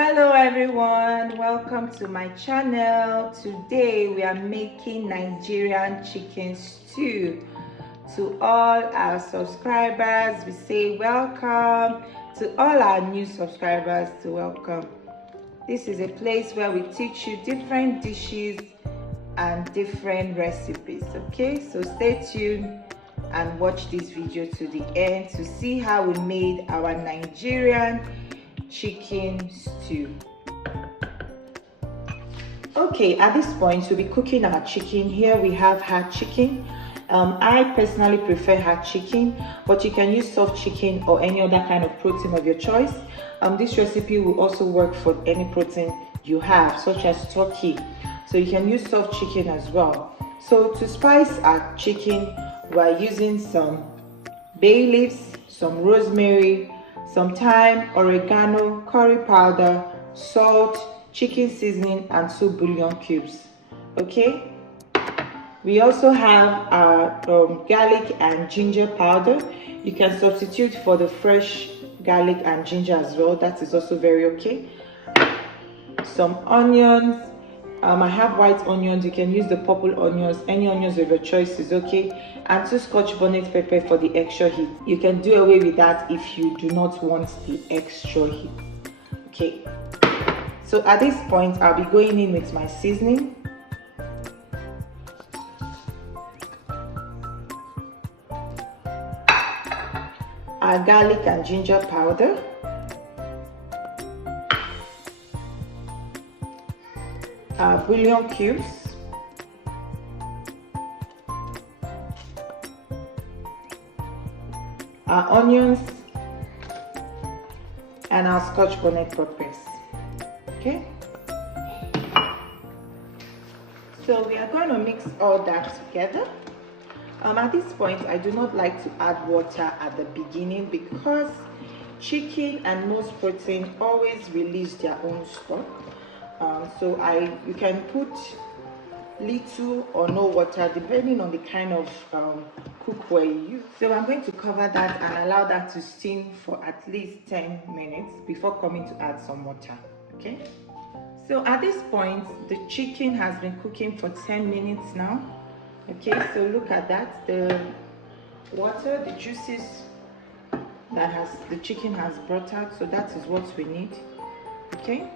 Hello everyone, welcome to my channel. Today we are making Nigerian chicken stew. To all our subscribers, we say welcome. To all our new subscribers, to welcome. This is a place where we teach you different dishes and different recipes, okay? So stay tuned and watch this video to the end to see how we made our Nigerian chicken stew. Okay, at this point we'll be cooking our chicken. Here we have hard chicken. I personally prefer hard chicken, but you can use soft chicken or any other kind of protein of your choice. This recipe will also work for any protein you have, such as turkey, so you can use soft chicken as well. So to spice our chicken, we're using some bay leaves, some rosemary, some thyme, oregano, curry powder, salt, chicken seasoning, and 2 bouillon cubes. Okay, we also have our garlic and ginger powder. You can substitute for the fresh garlic and ginger as well, that is also very okay. Some onions. I have white onions, you can use the purple onions, any onions of your choice is okay, and 2 Scotch bonnet pepper for the extra heat. You can do away with that if you do not want the extra heat. Okay, so at this point I'll be going in with my seasoning. Our garlic and ginger powder, our bouillon cubes, our onions, and our Scotch bonnet peppers. Okay, so we are going to mix all that together. At this point I do not like to add water at the beginning because chicken and most protein always release their own stock. So you can put little or no water depending on the kind of cookware you use. So I'm going to cover that and allow that to steam for at least 10 minutes before coming to add some water. Okay, so at this point the chicken has been cooking for 10 minutes now. Okay, so look at that, the water, the juices that the chicken has brought out, so that is what we need. Okay,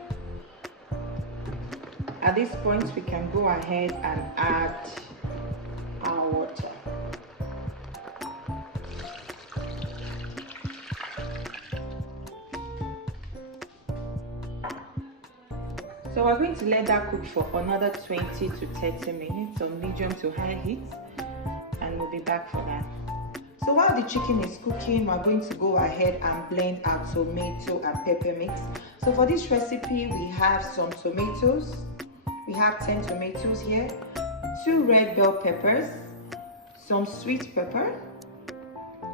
at this point we can go ahead and add our water. So we're going to let that cook for another 20 to 30 minutes on medium to high heat, and we'll be back for that. So while the chicken is cooking, we're going to go ahead and blend our tomato and pepper mix. So for this recipe we have some tomatoes. We have 10 tomatoes here, 2 red bell peppers, some sweet pepper,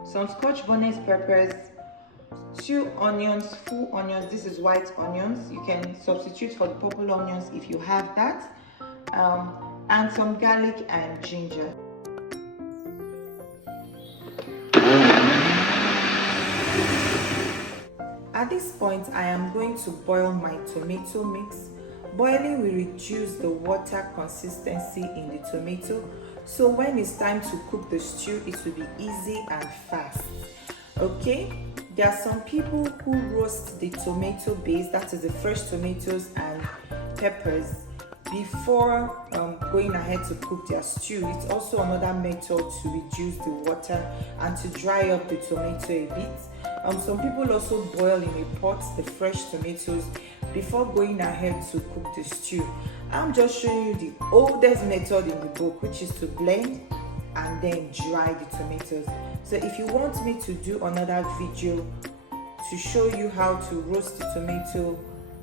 some Scotch bonnet peppers, 2 onions, full onions. This is white onions. You can substitute for the purple onions if you have that, and some garlic and ginger. At this point I am going to boil my tomato mix. Boiling will reduce the water consistency in the tomato, so when it's time to cook the stew it will be easy and fast. Okay, there are some people who roast the tomato base, that is the fresh tomatoes and peppers, before going ahead to cook their stew. It's also another method to reduce the water and to dry up the tomato a bit. Some people also boil in a pot the fresh tomatoes before going ahead to cook the stew. I'm just showing you the oldest method in the book, which is to blend and then dry the tomatoes. So if you want me to do another video to show you how to roast the tomato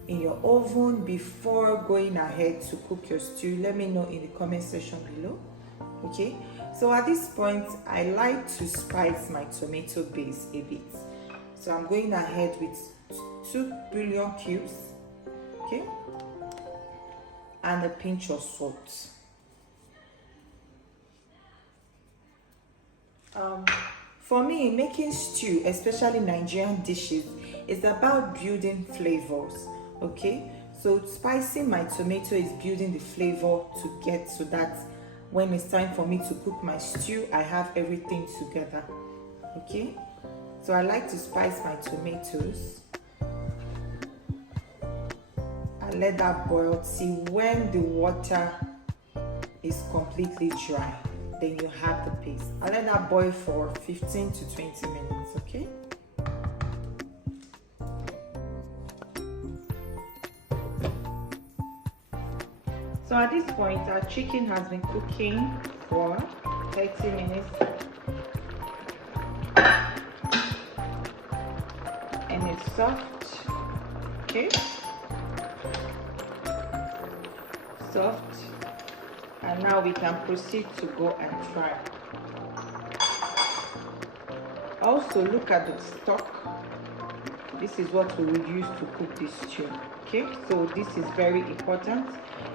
in your oven before going ahead to cook your stew, let me know in the comment section below. Okay, so at this point I like to spice my tomato base a bit, so I'm going ahead with 2 bouillon cubes, okay, and a pinch of salt. For me, making stew, especially Nigerian dishes, is about building flavors. Okay, so spicing my tomato is building the flavor to get so that when it's time for me to cook my stew, I have everything together. Okay, so I like to spice my tomatoes. I let that boil till when the water is completely dry, then you have the paste. I let that boil for 15 to 20 minutes. Okay, so at this point our chicken has been cooking for 30 minutes and it's soft. Okay, soft, and now we can proceed to go and fry. Also look at the stock. This is what we will use to cook this stew. Okay, so this is very important.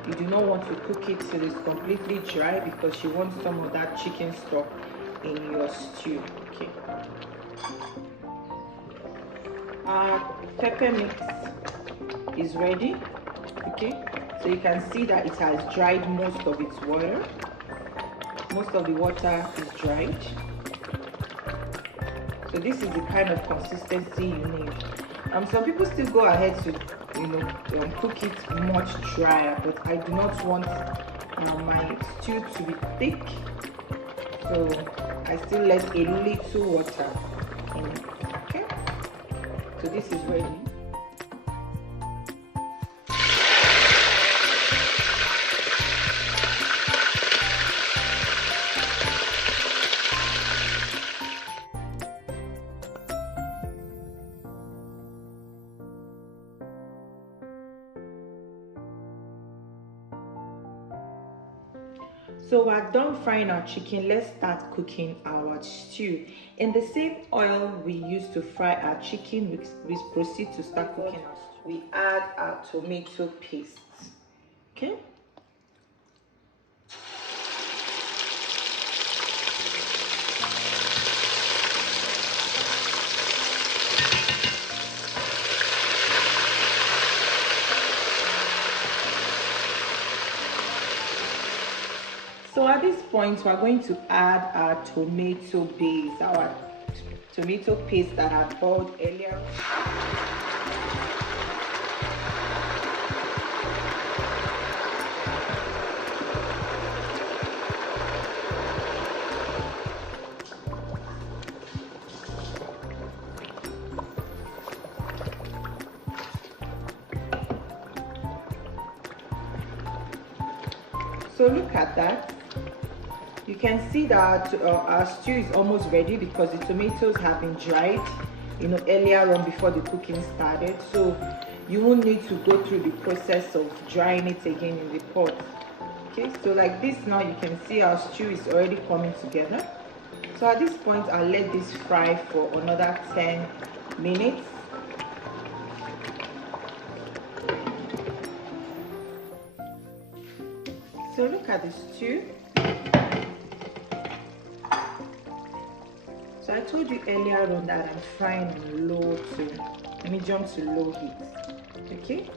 You do not want to cook it till it's completely dry because you want some of that chicken stock in your stew. Okay, our pepper mix is ready. Okay, so you can see that it has dried most of its water. Most of the water is dried. So this is the kind of consistency you need. Some people still go ahead to cook it much drier, but I do not want my stew to be thick, so I still let a little water in it. Okay, so this is ready. So we're done frying our chicken. Let's start cooking our stew. In the same oil we used to fry our chicken, we proceed to start cooking our stew. We add our tomato paste. Okay. So at this point, we're going to add our tomato base, our tomato paste that I boiled earlier. So look at that. You can see that our stew is almost ready because the tomatoes have been dried, earlier on before the cooking started. So you won't need to go through the process of drying it again in the pot. Okay, so like this now you can see our stew is already coming together. So at this point I'll let this fry for another 10 minutes. So look at the stew. So I told you earlier on that I'm frying on medium to low heat. Okay,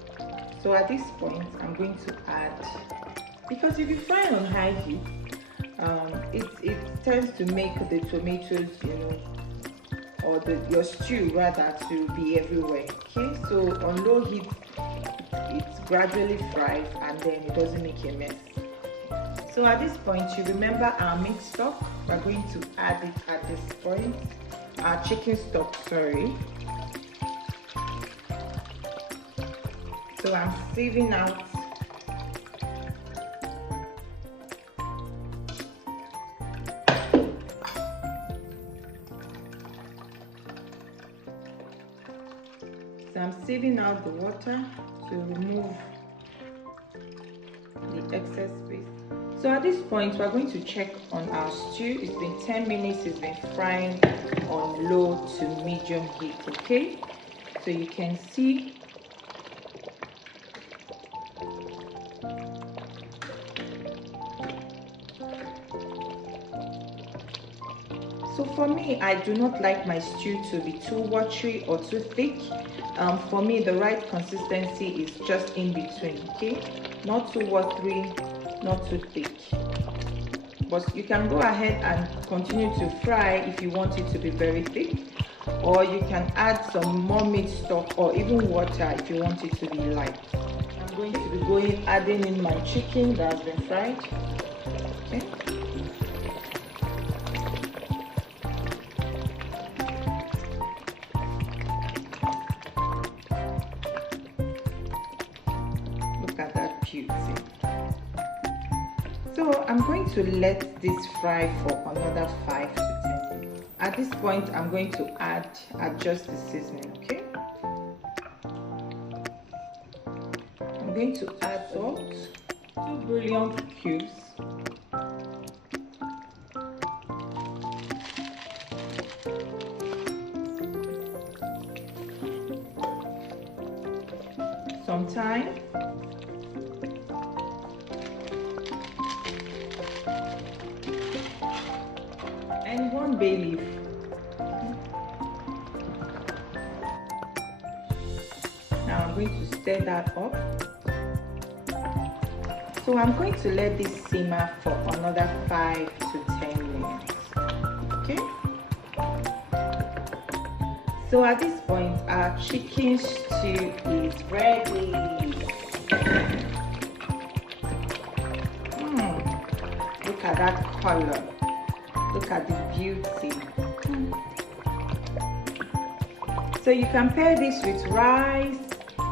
so at this point I'm going to add, because if you fry on high heat, it tends to make the tomatoes, or your stew rather, to be everywhere. Okay, so on low heat it gradually fries and then it doesn't make a mess. So at this point, you remember our meat stock. We're going to add it at this point. Our chicken stock, sorry. So I'm sieving out the water to remove the excess paste. So at this point, we're going to check on our stew. It's been 10 minutes. It's been frying on low to medium heat. Okay, so you can see so for me, I do not like my stew to be too watery or too thick. For me, the right consistency is just in between, okay? Not too watery, not too thick. But you can go ahead and continue to fry if you want it to be very thick, or you can add some more meat stock or even water if you want it to be light. I'm going to be adding in my chicken that has been fried. Okay. Look at that beauty. So I'm going to let this fry for another 5 to 10 minutes. At this point, I'm going to adjust the seasoning, okay? I'm going to add salt, 2 bouillon cubes, some thyme, and 1 bay leaf. Now I'm going to stir that up. So I'm going to let this simmer for another 5 to 10 minutes. Okay? So at this point, our chicken stew is ready. Look at that color. Look at the beauty. So you can pair this with rice,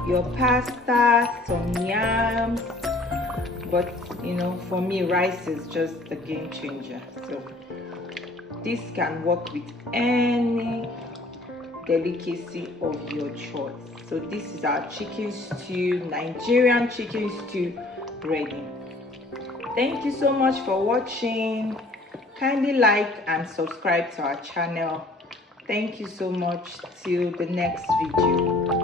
your pasta, some yams. But you know, for me, rice is just a game changer. So this can work with any delicacy of your choice. So this is our chicken stew, Nigerian chicken stew, ready. Thank you so much for watching. Kindly like and subscribe to our channel. Thank you so much. Till the next video.